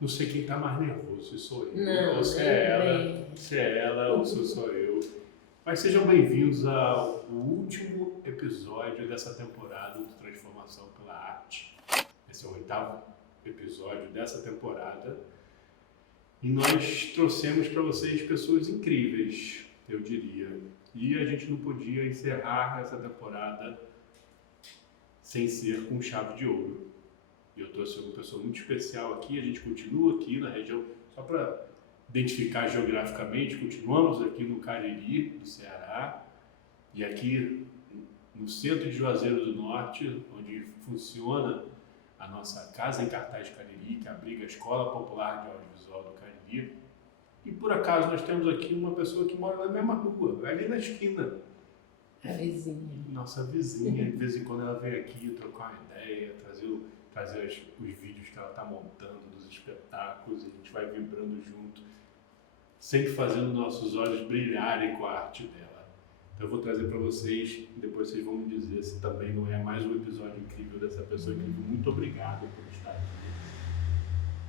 Não sei quem está mais nervoso, se sou eu, Não, ou se é ela, se é ela ou se sou eu. Mas sejam bem-vindos ao último episódio dessa temporada do Transformação pela Arte. Esse é o 8º episódio dessa temporada. E nós trouxemos para vocês pessoas incríveis, eu diria. E a gente não podia encerrar essa temporada sem ser com chave de ouro. E eu trouxe uma pessoa muito especial aqui, a gente continua aqui na região, só para identificar geograficamente, continuamos aqui no Cariri, do Ceará, e aqui no centro de Juazeiro do Norte, onde funciona a nossa Casa em Cartaz Cariri, que abriga a Escola Popular de Audiovisual do Cariri. E por acaso nós temos aqui uma pessoa que mora na mesma rua, ali na esquina. A vizinha. Nossa vizinha, de vez em quando ela vem aqui trocar uma ideia, trazer os vídeos que ela está montando dos espetáculos, e a gente vai vibrando junto, sempre fazendo nossos olhos brilharem com a arte dela. Então eu vou trazer para vocês, depois vocês vão me dizer se também não é mais um episódio incrível dessa pessoa incrível. Muito obrigado por estar aqui.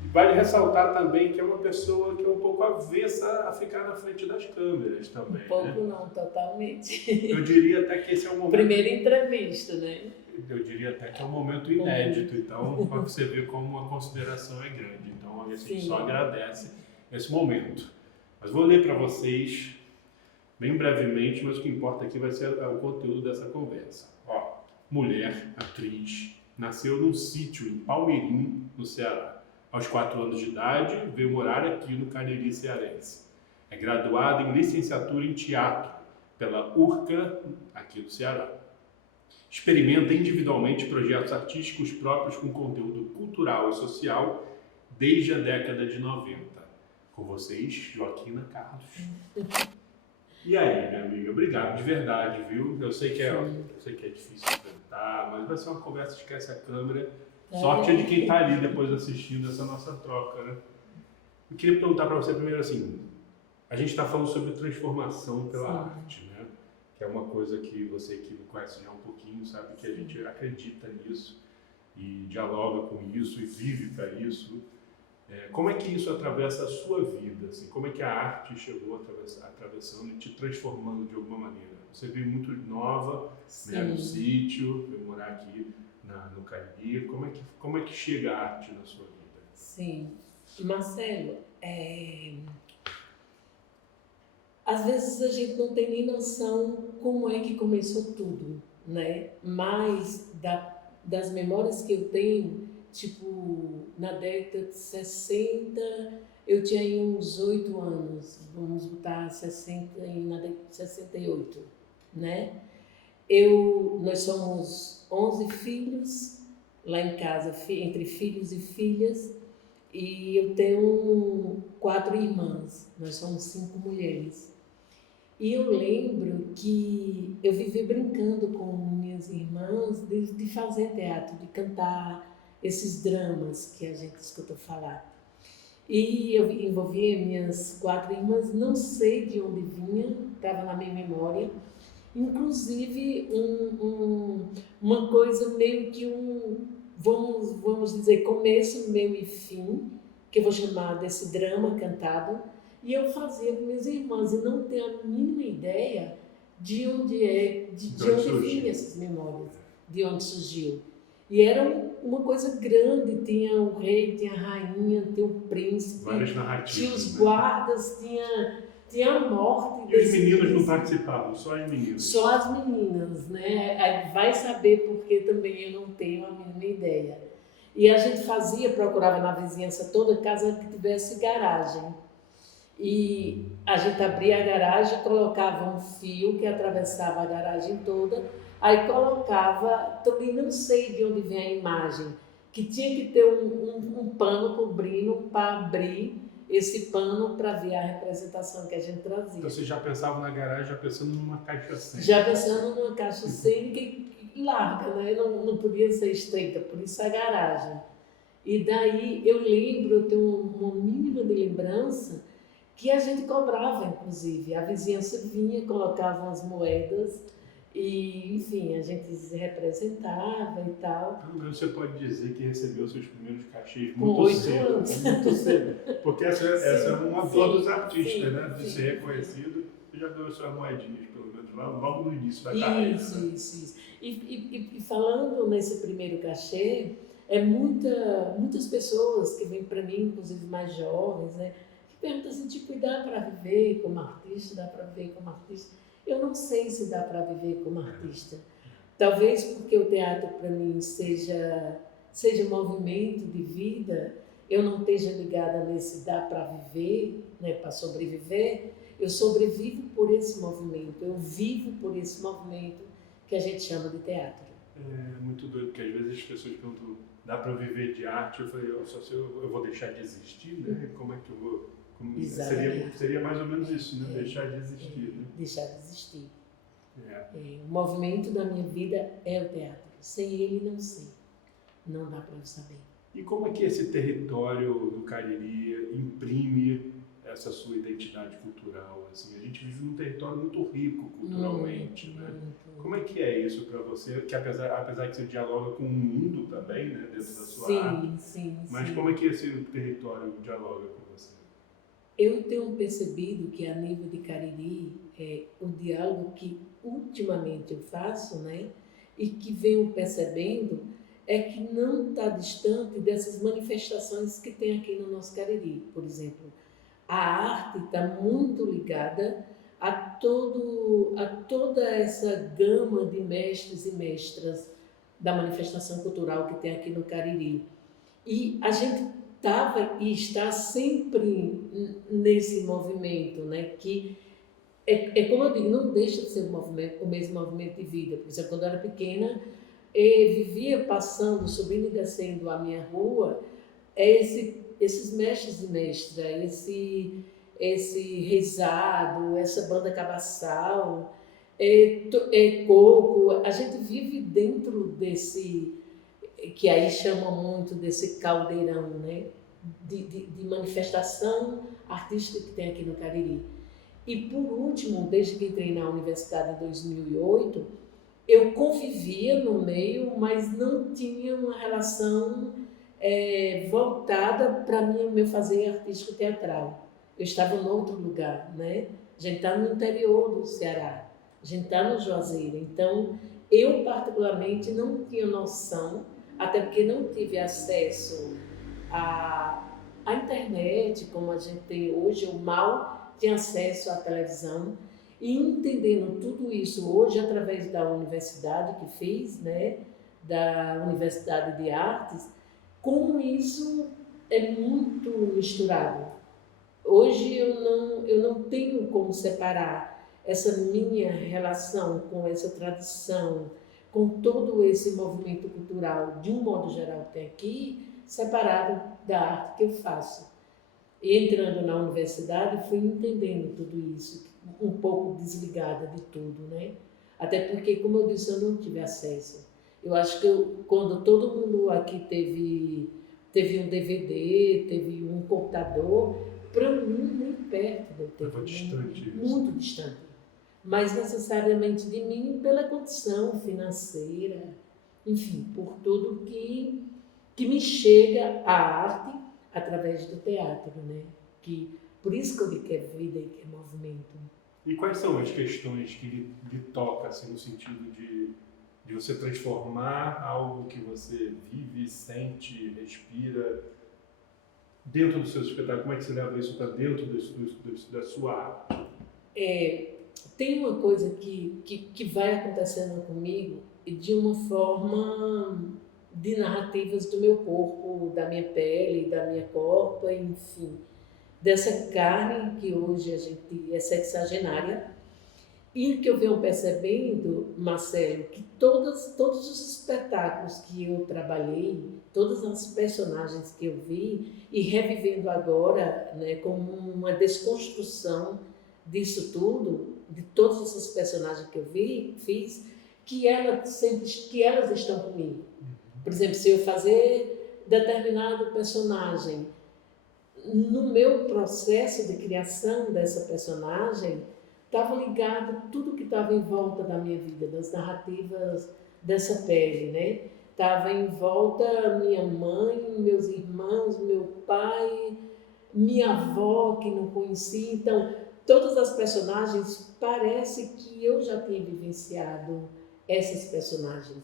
E vale ressaltar também que é uma pessoa que é um pouco avessa a ficar na frente das câmeras também. Um pouco, né? Não, totalmente. Eu diria até que esse é um momento... Primeira entrevista, né? Eu diria até que é um momento inédito, então, para você ver como a consideração é grande. Então, a gente só agradece esse momento. Mas vou ler para vocês, bem brevemente, mas o que importa aqui vai ser o conteúdo dessa conversa. Ó, mulher, atriz, nasceu num sítio em Palmeirim, no Ceará. Aos 4 anos de idade, veio morar aqui no Cariri cearense. É graduada em licenciatura em teatro pela URCA, aqui do Ceará. Experimenta individualmente projetos artísticos próprios com conteúdo cultural e social desde a década de 90. Com vocês, Joaquina Carlos. E aí, minha amiga? Obrigado de verdade, viu? Eu sei que é difícil apresentar, mas vai ser uma conversa, esquece a câmera. Sorte é de quem está ali depois assistindo essa nossa troca, né? Eu queria perguntar para você primeiro assim, a gente está falando sobre transformação pela arte, né? Que é uma coisa que você que me conhece já um pouquinho sabe que a gente acredita nisso e dialoga com isso e vive para isso. Como é que isso atravessa a sua vida? Assim, como é que a arte chegou atravessando e te transformando de alguma maneira? Você veio muito nova, né, no sítio, veio morar aqui no Cariri. Como é que chega a arte na sua vida? Sim. Marcelo, às vezes a gente não tem nem noção como é que começou tudo, né? Mas das memórias que eu tenho, tipo, na década de 60, eu tinha aí uns 8 anos, vamos botar 60, na década de 68, né? Nós somos 11 filhos lá em casa, entre filhos e filhas, e eu tenho 4 irmãs, nós somos 5 mulheres. E eu lembro que eu vivi brincando com minhas irmãs de fazer teatro, de cantar esses dramas que a gente escuta falar. E eu envolvia minhas 4 irmãs, não sei de onde vinha, estava na minha memória. Inclusive uma coisa meio que vamos dizer, começo, meio e fim, que eu vou chamar desse drama cantado. E eu fazia com minhas irmãs e não tenho a mínima ideia de onde vinham essas memórias, de onde surgiu. E era uma coisa grande, tinha o rei, tinha a rainha, tinha o príncipe, tinha os guardas, tinha a morte. E os meninos não participavam, só as meninas? Só as meninas, né? Aí vai saber porque também eu não tenho a mínima ideia. E a gente procurava na vizinhança toda casa que tivesse garagem. E a gente abria a garagem, colocava um fio que atravessava a garagem toda, aí colocava, também não sei de onde vem a imagem, que tinha que ter um pano cobrindo para abrir esse pano para ver a representação que a gente trazia. Então você já pensava na garagem, já pensando numa caixa cênica? Já pensando numa caixa cênica e larga, né? Não podia ser estreita, por isso a garagem. E daí eu lembro, eu tenho uma mínima de lembrança, que a gente cobrava, inclusive. A vizinhança vinha, colocava as moedas E, enfim, a gente se representava e tal. Pelo menos você pode dizer que recebeu seus primeiros cachês Com muito 8 cedo. anos. Muito cedo. Porque essa é uma dor dos artistas, sim, né? De sim, ser reconhecido. Você já ganhou suas moedinhas, pelo menos, logo no início da carreira. isso, Né? isso. E falando nesse primeiro cachê, muitas pessoas que vêm para mim, inclusive mais jovens, né, que perguntam assim, tipo, e dá para viver como artista? Dá para viver como artista? Eu não sei se dá para viver como artista. Talvez porque o teatro para mim seja movimento de vida, eu não esteja ligada nesse dá para viver, né, para sobreviver. Eu sobrevivo por esse movimento, eu vivo por esse movimento que a gente chama de teatro. É muito doido, porque às vezes as pessoas perguntam, dá para viver de arte? Eu falei, só se eu vou deixar de existir, né? Como é que eu vou... Seria mais ou menos isso, né? Deixar de existir, né? Deixar de existir. O movimento da minha vida é o teatro. Sem ele, não sei. Não dá para eu saber. E como é que esse território do Cariri imprime essa sua identidade cultural? Assim, a gente vive num território muito rico culturalmente, né? Como é que é isso para você? Que apesar que você dialoga com o mundo também, né? Dentro da sua arte. Sim. Mas como é que esse território dialoga com você? Eu tenho percebido que a nível de Cariri, o diálogo que ultimamente eu faço, né? E que venho percebendo é que não está distante dessas manifestações que tem aqui no nosso Cariri. Por exemplo, a arte está muito ligada a toda essa gama de mestres e mestras da manifestação cultural que tem aqui no Cariri. E a gente estava e está sempre nesse movimento, né? Que como eu digo, não deixa de ser o mesmo movimento de vida. Por exemplo, quando eu era pequena, vivia passando, subindo e descendo a minha rua, esses mestres e mestras, esse rezado, essa banda cabaçal, coco, a gente vive dentro desse, que aí chama muito desse caldeirão, né? De manifestação artística que tem aqui no Cariri. E por último, desde que entrei na universidade em 2008, eu convivia no meio, mas não tinha uma relação voltada para meu fazer artístico teatral. Eu estava em outro lugar, né? A gente está no interior do Ceará, a gente está no Juazeiro. Então, eu particularmente não tinha noção, até porque não tive acesso à internet, como a gente tem hoje, eu mal tinha acesso à televisão. E entendendo tudo isso hoje através da universidade que fiz, né, da Universidade de Artes, como isso é muito misturado. Hoje eu não tenho como separar essa minha relação com essa tradição, com todo esse movimento cultural, de um modo geral, que tem aqui, separado da arte que eu faço. E entrando na universidade, fui entendendo tudo isso, um pouco desligada de tudo, né? Até porque, como eu disse, eu não tive acesso. Eu acho que quando todo mundo aqui teve um DVD, teve um computador, para mim, nem perto eu teve. Estava distante. Muito distante. Mas necessariamente de mim pela condição financeira, enfim, por tudo que me chega à arte através do teatro, né? Por isso que eu digo que é vida e que é movimento. E quais são as questões que lhe tocam, assim, no sentido de você transformar algo que você vive, sente, respira dentro dos seus espetáculos? Como é que você leva isso para dentro da sua arte? Tem uma coisa que vai acontecendo comigo de uma forma de narrativas do meu corpo, da minha pele, da minha corpa, enfim, dessa carne que hoje a gente é sexagenária, e que eu venho percebendo, Marcelo, que todos os espetáculos que eu trabalhei, todas as personagens que eu vi, e revivendo agora, né, como uma desconstrução disso tudo, de todas essas personagens que eu fiz, que elas estão comigo. Por exemplo, se eu fazer determinado personagem, no meu processo de criação dessa personagem, estava ligado a tudo que estava em volta da minha vida, das narrativas dessa pele, né? Estava em volta minha mãe, meus irmãos, meu pai, minha avó que não conhecia. Então, todas as personagens, parece que eu já tinha vivenciado essas personagens.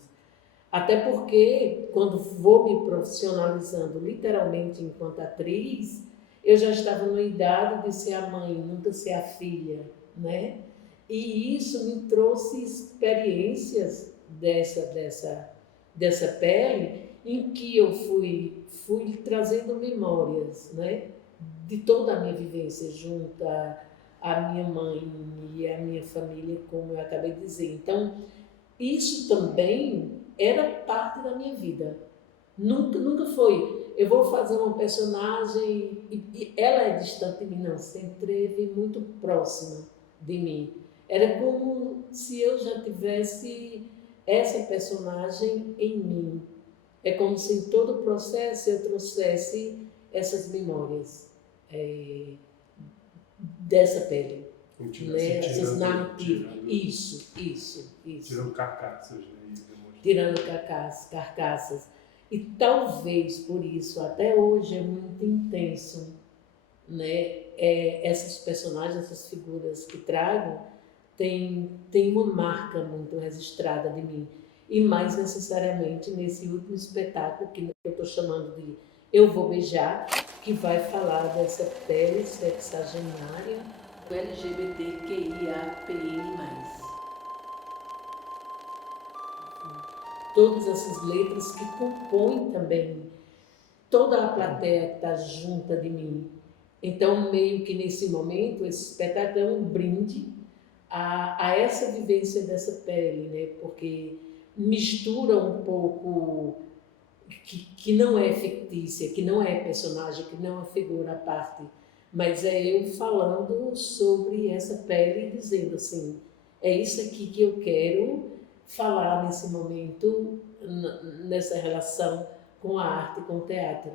Até porque, quando vou me profissionalizando literalmente enquanto atriz, eu já estava numa idade de ser a mãe, nunca ser a filha, né? E isso me trouxe experiências dessa pele em que eu fui trazendo memórias, né? De toda a minha vivência junto à minha mãe e à minha família, como eu acabei de dizer. Então, isso também era parte da minha vida. Nunca foi. Eu vou fazer uma personagem e ela é distante de mim, não. Sempre esteve muito próxima de mim. Era como se eu já tivesse essa personagem em mim. É como se em todo o processo eu trouxesse essas memórias dessa pele. Né? Essas narrativas. Isso. Tirando carcaças, né? Tirando carcaças. E talvez por isso, até hoje, é muito intenso, né? Essas personagens, essas figuras que trago, tem uma marca muito registrada de mim. E mais necessariamente nesse último espetáculo que eu estou chamando de Eu Vou Beijar, que vai falar dessa pele sexagenária do LGBTQIAPN+. Todas essas letras que compõem também toda a plateia que está junta de mim. Então, meio que nesse momento, esse espetáculo é um brinde a essa vivência dessa pele, né? Porque mistura um pouco que não é fictícia, que não é personagem, que não é uma figura à parte, mas é eu falando sobre essa pele e dizendo assim, é isso aqui que eu quero falar nesse momento, nessa relação com a arte, com o teatro.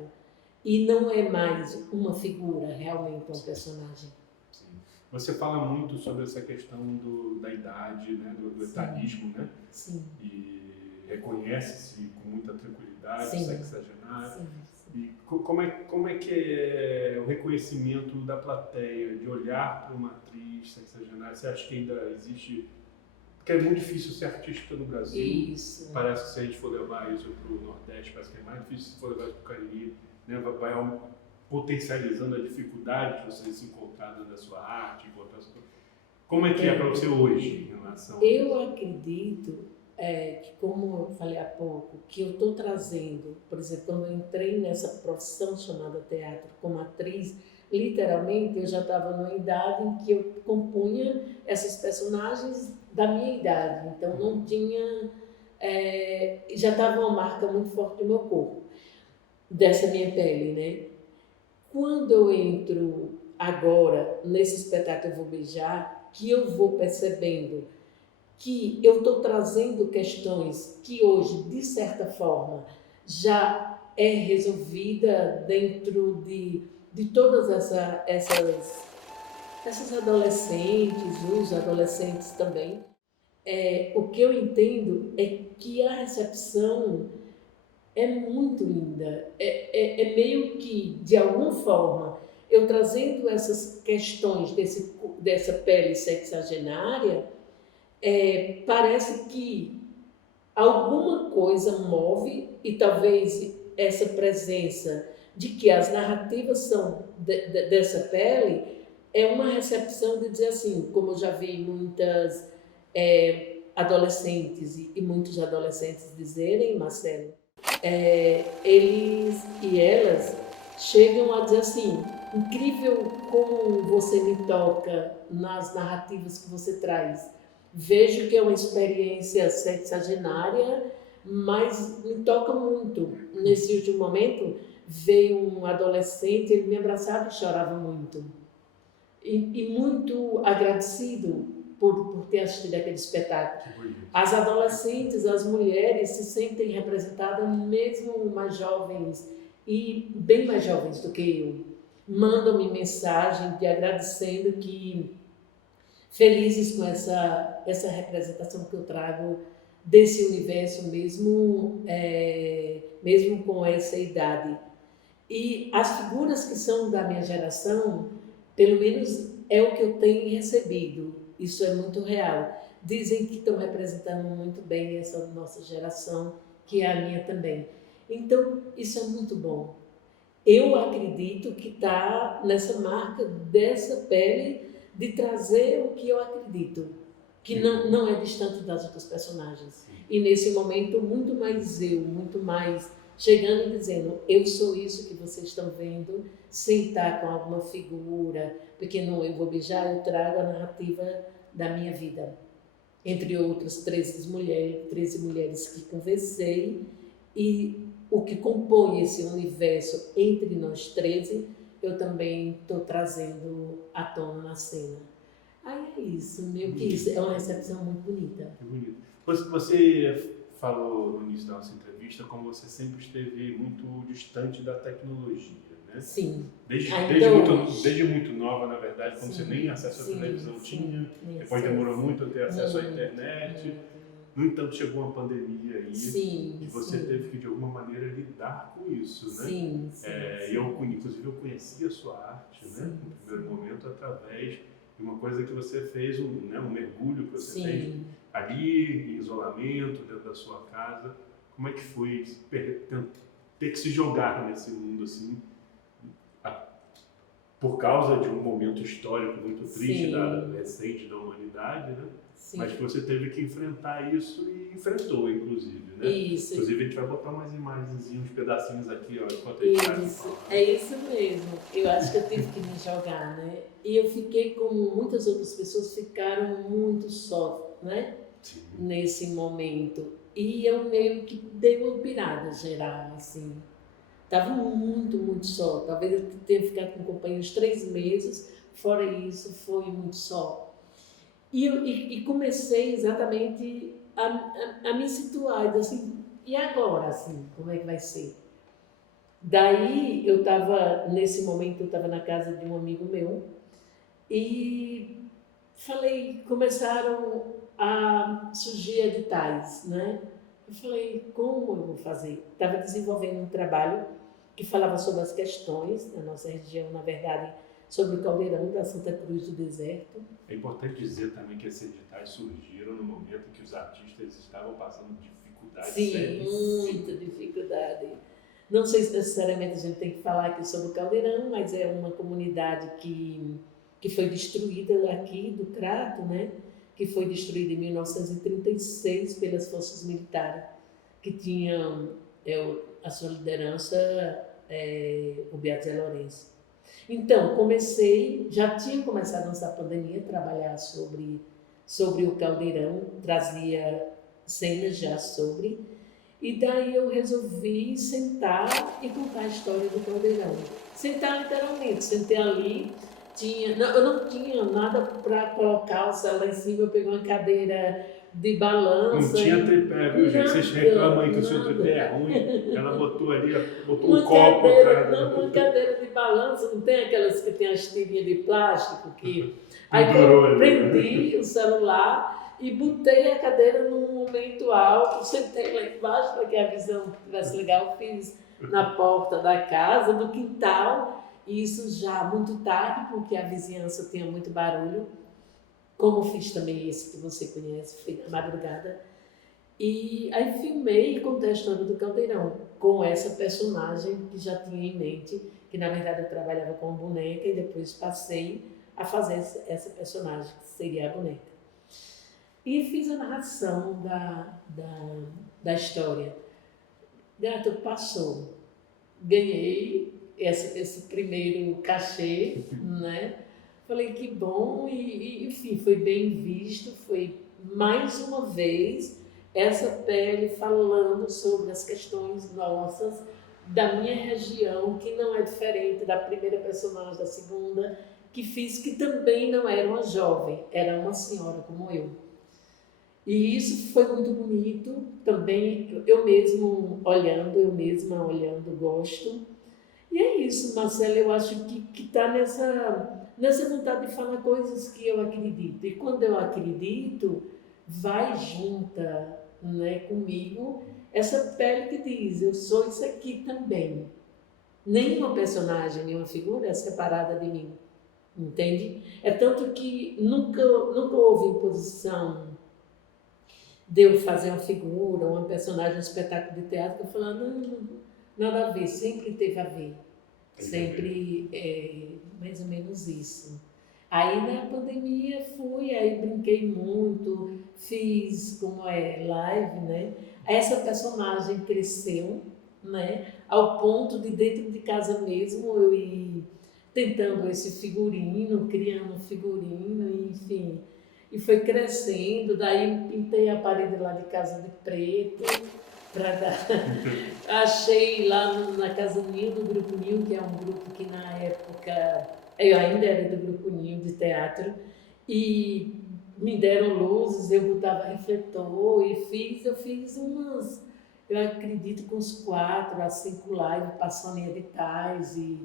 E não é mais uma figura, realmente um personagem. Sim. Você fala muito sobre essa questão da idade, né? do etarismo, né? Sim. E reconhece-se com muita tranquilidade, sim. Sexagenária. E como é que é o reconhecimento da plateia, de olhar para uma atriz sexagenária? Você acha que ainda existe... Porque é muito difícil ser artista no Brasil. Isso. Parece que se a gente for levar isso para o Nordeste, parece que é mais difícil se for levar isso para o Cariri. Né? Vai potencializando a dificuldade de você se encontrar da sua arte, encontrar sua... Como é que é para você hoje em relação a isso? Eu acredito que, como eu falei há pouco, que eu estou trazendo, por exemplo, quando eu entrei nessa profissão chamada teatro como atriz, literalmente eu já estava numa idade em que eu compunha essas personagens da minha idade, então não tinha, já estava uma marca muito forte no meu corpo, dessa minha pele, né? Quando eu entro agora nesse espetáculo Eu Vou Beijar, que eu vou percebendo que eu estou trazendo questões que hoje, de certa forma, já é resolvida dentro de todas essas adolescentes, os adolescentes também. O que eu entendo é que a recepção é muito linda. É meio que, de alguma forma, eu trazendo essas questões dessa pele sexagenária, parece que alguma coisa move, e talvez essa presença de que as narrativas são dessa pele é uma recepção de dizer assim, como eu já vi muitas adolescentes e muitos adolescentes dizerem, Marcelo, eles e elas chegam a dizer assim, incrível como você me toca nas narrativas que você traz. Vejo que é uma experiência sexagenária, mas me toca muito. Nesse último momento, veio um adolescente, ele me abraçava e chorava muito. E muito agradecido por ter assistido aquele espetáculo. As adolescentes, as mulheres se sentem representadas, mesmo mais jovens e bem mais jovens do que eu. Mandam-me mensagem de agradecendo que felizes com essa representação que eu trago desse universo mesmo, mesmo com essa idade. E as figuras que são da minha geração, pelo menos é o que eu tenho recebido, isso é muito real. Dizem que estão representando muito bem essa nossa geração, que é a minha também. Então, isso é muito bom. Eu acredito que está nessa marca dessa pele de trazer o que eu acredito, que não é distante das outras personagens. E nesse momento, muito mais muito mais chegando e dizendo, eu sou isso que vocês estão vendo, sem estar com alguma figura, porque não eu vou beijar, eu trago a narrativa da minha vida. Entre outras 13 mulheres que conversei, e o que compõe esse universo entre nós 13, eu também estou trazendo à tona na cena. Aí é isso, meio que isso. É uma recepção muito bonita. Que bonito. Você falou no início da nossa entrevista como você sempre esteve muito distante da tecnologia, né? Sim. Desde muito nova, na verdade, quando você nem acesso à televisão tinha, depois demorou muito a ter acesso à internet. No entanto, chegou uma pandemia aí e você teve que, de alguma maneira, lidar com isso, né? Sim. Inclusive, eu conheci a sua arte, né? No primeiro momento, através de uma coisa que você fez, um mergulho que você fez ali, em isolamento, dentro da sua casa. Como é que foi ter que se jogar nesse mundo, assim, por causa de um momento histórico muito triste, recente da humanidade, né? Sim. Mas que você teve que enfrentar isso e enfrentou, inclusive, né? Isso. Inclusive, a gente vai botar umas imagens, uns pedacinhos aqui, ó, enquanto a gente vai é isso mesmo. Eu acho que eu tive que me jogar, né? E eu fiquei, como muitas outras pessoas, ficaram muito só, né? Sim. Nesse momento. E eu meio que dei uma pirada geral, assim. Estava muito, muito só. Talvez eu tenha ficado com companheiros 3 meses, fora isso, foi muito só. E comecei exatamente a me situar, assim, e agora, assim, como é que vai ser? Daí, nesse momento, eu estava na casa de um amigo meu e começaram a surgir editais, né? Eu falei, como eu vou fazer? Estava desenvolvendo um trabalho que falava sobre as questões da nossa região, na verdade, sobre o caldeirão da Santa Cruz do Deserto. É importante dizer também que esses editais surgiram no momento em que os artistas estavam passando dificuldade. Sim, muita dificuldade. Não sei se necessariamente a gente tem que falar aqui sobre o caldeirão, mas é uma comunidade que foi destruída aqui do Crato, né? Que foi destruída em 1936 pelas forças militares, que tinham a sua liderança, o Beato Zé Lourenço. Então, já tinha começado antes da pandemia a trabalhar sobre o caldeirão, trazia cenas já sobre, e daí eu resolvi sentar e contar a história do caldeirão. Sentar literalmente, sentei ali, eu não tinha nada para colocar o celular lá em cima, eu peguei uma cadeira de balança. Não tinha tripé, viu, gente? Vocês reclamam aí que o seu tripé é ruim. Ela botou um copo atrás. Uma cadeira de balança, não tem aquelas que tem as tirinhas de plástico que... Aí eu prendi o celular e botei a cadeira num momento alto, sentei lá embaixo para que a visão tivesse legal, fiz na porta da casa, no quintal, e isso já muito tarde, porque a vizinhança tinha muito barulho. Como fiz também esse que você conhece, feito de madrugada. E aí filmei e contei a história do caldeirão, com essa personagem que já tinha em mente, que na verdade eu trabalhava com boneca e depois passei a fazer essa personagem, que seria a boneca. E fiz a narração da história. Gato, passou. Ganhei esse primeiro cachê, né? Falei que bom e, enfim, foi bem visto, foi mais uma vez essa pele falando sobre as questões nossas da minha região, que não é diferente da primeira personagem, da segunda, que fiz, que também não era uma jovem, era uma senhora como eu. E isso foi muito bonito, também eu mesma olhando, gosto. E é isso, Marcela, eu acho que está nessa vontade de falar coisas que eu acredito. E quando eu acredito, vai junta, né, comigo essa pele que diz, eu sou isso aqui também. Nenhuma personagem, nenhuma figura é separada de mim, entende? É tanto que nunca houve imposição de eu fazer uma figura, uma personagem, um espetáculo de teatro, que eu falava, não, nada a ver, sempre teve a ver. Sempre mais ou menos isso. Aí na pandemia aí brinquei muito, fiz como live, né? Essa personagem cresceu, né? Ao ponto de dentro de casa mesmo eu ir tentando esse figurino, criando figurino, enfim. E foi crescendo, daí pintei a parede lá de casa de preto, para dar. Achei lá na Casa Ninho, do Grupo Ninho, que é um grupo que na época eu ainda era do Grupo Ninho de teatro, e me deram luzes, eu botava refletor e eu fiz eu acredito com uns 4 a 5 lives, passando em editais e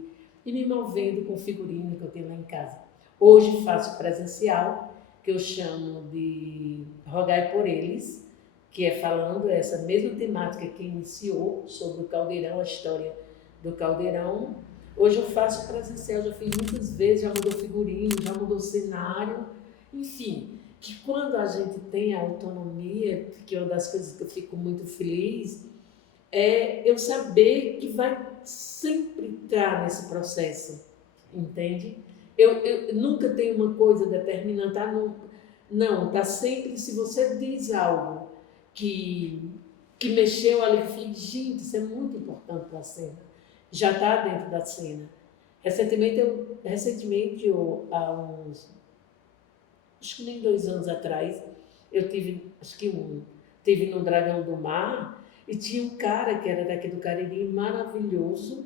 me movendo com figurino que eu tenho lá em casa. Hoje faço presencial, que eu chamo de Rogai por Eles, que é falando essa mesma temática que iniciou sobre o Caldeirão, a história do Caldeirão. Hoje eu faço presencial, já fiz muitas vezes, já mudou figurino, já mudou cenário, enfim, que quando a gente tem a autonomia, que é uma das coisas que eu fico muito feliz, é eu saber que vai sempre estar nesse processo, entende? Eu nunca tenho uma coisa determinante, não, está sempre, se você diz algo que mexeu ali, eu falei, gente, isso é muito importante para a cena, já está dentro da cena. Recentemente há uns, acho que nem 2 anos atrás, eu tive no Dragão do Mar, e tinha um cara que era daqui do Cariri, maravilhoso,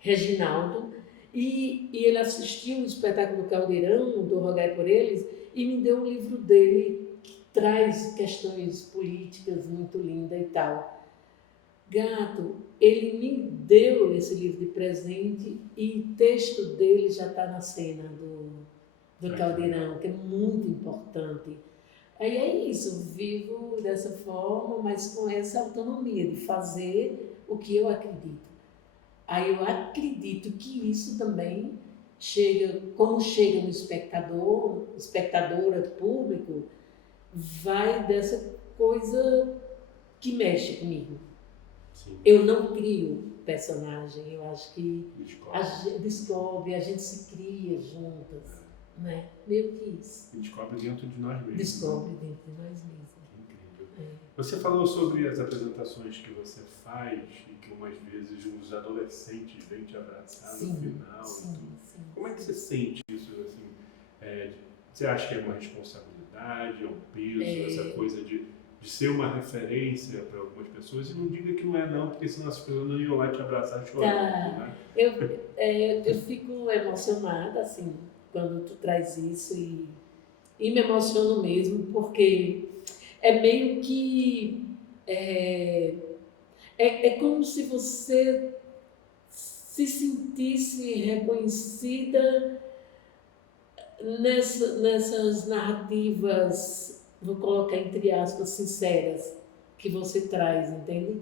Reginaldo, e ele assistiu o espetáculo do Caldeirão, do Rogai por Eles, e me deu um livro dele que traz questões políticas muito lindas e tal. Gato, ele me deu esse livro de presente e o texto dele já está na cena do Caldeirão, que é muito importante. Aí é isso, eu vivo dessa forma, mas com essa autonomia de fazer o que eu acredito. Aí eu acredito que isso também como chega no espectadora, público, vai dessa coisa que mexe comigo. Sim. Eu não crio personagem, eu acho que descobre, a gente se cria juntas, né? Meio que isso. Descobre dentro de nós mesmos. Descobre dentro de nós mesmos. Incrível. Você falou sobre as apresentações que você faz e que umas vezes os adolescentes vêm te abraçar no final. Sim. Como é que você sente isso? Assim, você acha que é uma responsabilidade, é um peso, essa coisa de ser uma referência para algumas pessoas? E não diga que não é não, porque senão as pessoas não iam lá te abraçar chorando. Né? Eu fico emocionada, assim, quando tu traz isso e me emociono mesmo, porque é meio que é como se você se sentisse reconhecida nessas narrativas, vou colocar entre aspas, sinceras, que você traz, entende?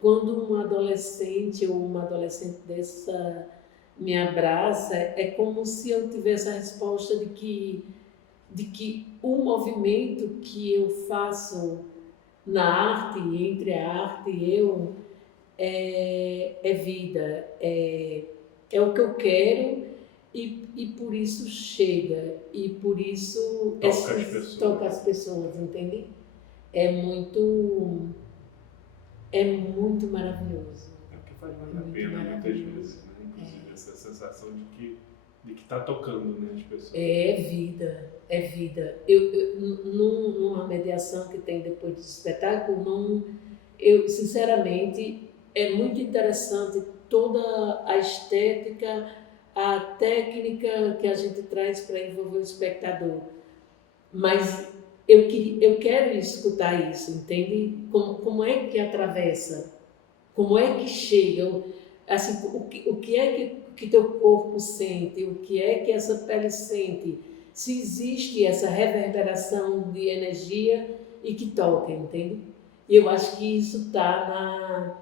Quando um adolescente ou uma adolescente dessa me abraça, é como se eu tivesse a resposta de que o movimento que eu faço na arte, entre a arte e eu, é vida, é o que eu quero e por isso chega, e por isso toca as pessoas, entende? É muito maravilhoso. É o que faz mais a pena muitas vezes, né? Inclusive essa sensação de que está tocando, né, as pessoas. É vida. Eu numa mediação que tem depois do espetáculo, eu sinceramente é muito interessante toda a estética, a técnica que a gente traz para envolver o espectador. Mas eu quero escutar isso, entende? Como é que atravessa? Como é que chega? Assim, o que é que que teu corpo sente, o que é que essa pele sente, se existe essa reverberação de energia e que toca, entende? E eu acho que isso está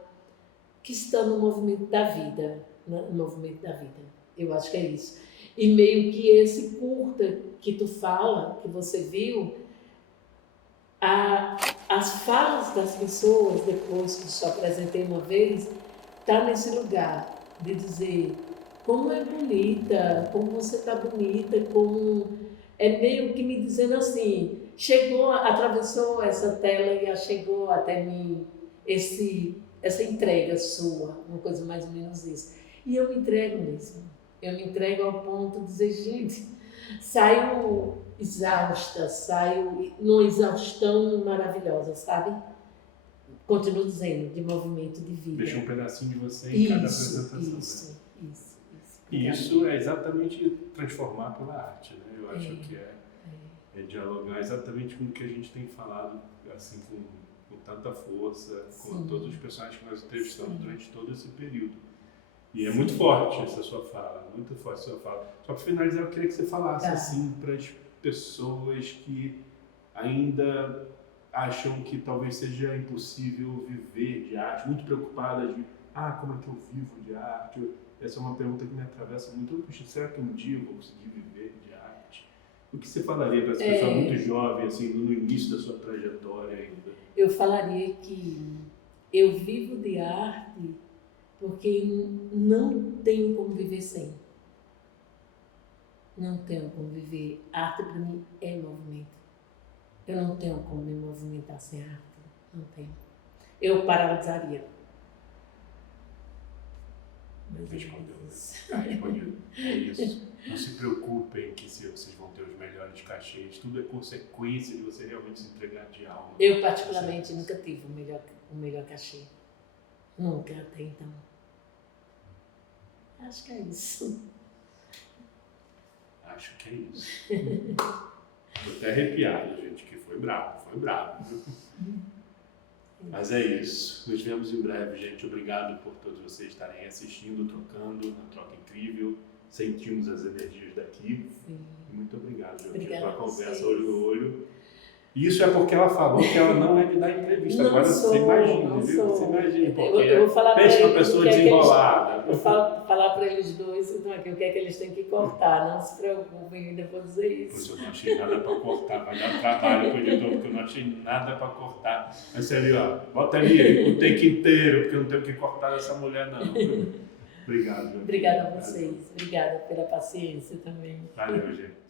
no movimento da vida, no movimento da vida. Eu acho que é isso. E meio que esse curta que tu fala, que você viu, as falas das pessoas, depois que te apresentei uma vez, tá nesse lugar de dizer como é bonita, como você tá bonita, como é meio que me dizendo assim, chegou, atravessou essa tela e chegou até mim essa entrega sua, uma coisa mais ou menos isso. E eu me entrego mesmo. Eu me entrego ao ponto de dizer, gente, saio exausta, saio numa exaustão maravilhosa, sabe? Continuo dizendo, de movimento de vida. Deixa um pedacinho de você em cada apresentação. Isso. E isso é exatamente transformar pela arte, né? Eu acho que é dialogar exatamente com o que a gente tem falado, assim, com tanta força, com todos os personagens que nós entrevistamos durante todo esse período. E é muito forte essa sua fala, muito forte essa sua fala. Só para finalizar, eu queria que você falasse assim para as pessoas que ainda acham que talvez seja impossível viver de arte, muito preocupadas de como é que eu vivo de arte? Essa é uma pergunta que me atravessa muito. Puxa, será que um dia eu vou conseguir viver de arte? O que você falaria para essa pessoa muito jovem, assim, no início da sua trajetória ainda? Eu falaria que eu vivo de arte porque não tenho como viver sem. Não tenho como viver. Arte para mim é movimento. Eu não tenho como me movimentar sem arte. Não tenho. Eu paralisaria. Respondeu. Respondido. É isso. Não se preocupem que se vocês vão ter os melhores cachês. Tudo é consequência de você realmente se entregar de alma. Eu, particularmente, nunca tive o melhor cachê. Nunca, até então. Acho que é isso. Acho que é isso. Tô até arrepiado, gente, que foi bravo. Mas é isso. Nos vemos em breve, gente. Obrigado por todos vocês estarem assistindo, trocando, uma troca incrível. Sentimos as energias daqui. Sim. Muito obrigado, gente, Obrigada pela conversa vocês. olho no olho. Isso é porque ela falou que ela não é de dar entrevista. Não Agora sou, você imagina, não viu? sou. Você imagina, porque eu vou falar pensa pra uma eles pessoa o que é que desenrolada. Eu falo, falar para eles dois o que é que eles têm que cortar. Não se preocupem, ainda vou dizer isso. Pois eu não achei nada para cortar, vai dar trabalho para o editor, porque eu não achei nada para cortar. Mas ali, ó, bota ali o take inteiro, porque eu não tenho que cortar dessa mulher, não. Obrigado. Obrigada a vocês. Obrigada pela paciência também. Valeu, gente.